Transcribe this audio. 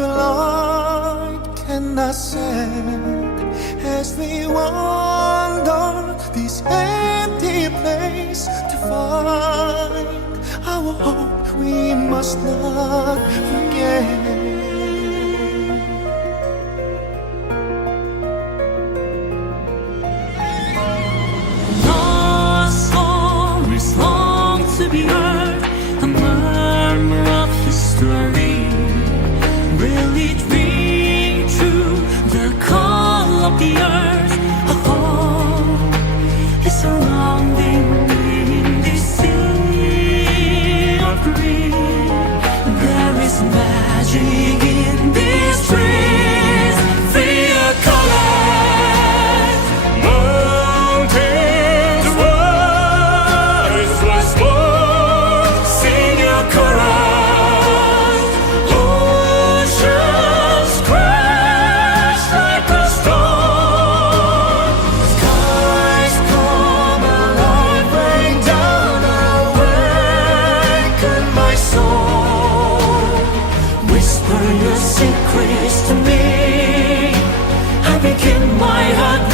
blood cannot send as we wander this empty place to find our hope we must not forget. To be heard, a murmur of history. Will it ring true? The call of the earth, a hope is surrounding me in this sea of green. There is magic in these trees. Free a color. Secrets to me, I begin my heart.